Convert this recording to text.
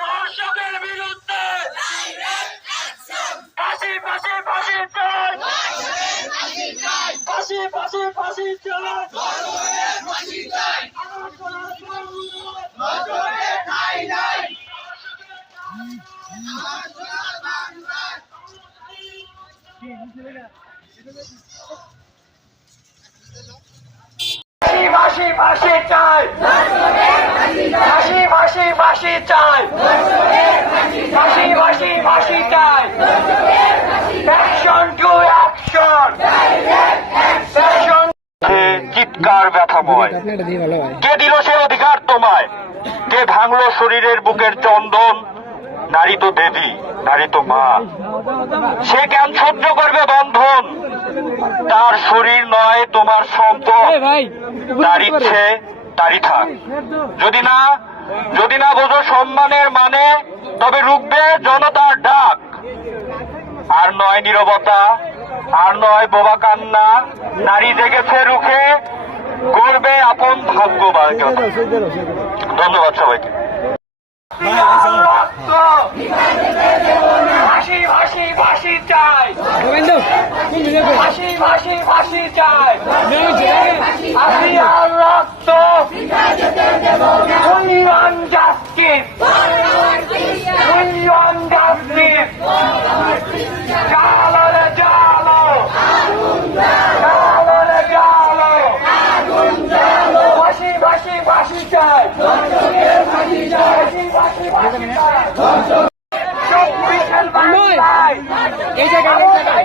দর্শকের বিরুদ্ধে ফাঁসি ফাঁসি ফাঁসি চাই, ফাঁসি ফাঁসি ফাঁসি চাই। ফাঁসি ফাঁসি চাই, ফাঁসি ফাঁসি ফাঁসি চাই, ফাঁসি ফাঁসি ফাঁসি চাই। Action to action, action. চিৎকার ব্যথাময়, কে দিল সে অধিকার তোমায়? কে ভাঙলো শরীরের বুকের চন্দন? নারী তো দেবী, নারী তো মা, সে কেন সহ্য করবে বন্ধন? তার শরীর নয় তোমার সম্পদ, তার ইচ্ছে তারই থাক। যদি না বোঝো সম্মানের মানে, তবে রুখবে জনতার ডাক। আর নয় নীরবতা, আর নয় বোবা কান্না, নারী জেগেছে রুখে, করবে আপন ভাগ্যবান। ধন্যবাদ সবাইকে। ফাঁসি ফাঁসি ফাঁসি চাই, ফাঁসি ফাঁসি ফাঁসি চাই। আসিয়ার রক্ত, we want justice, we want justice। জালো রে জালো, জালো রে জালো, ফাঁসি ফাঁসি ফাঁসি চাই, ফাঁসি ফাঁসি ফাঁসি চাই।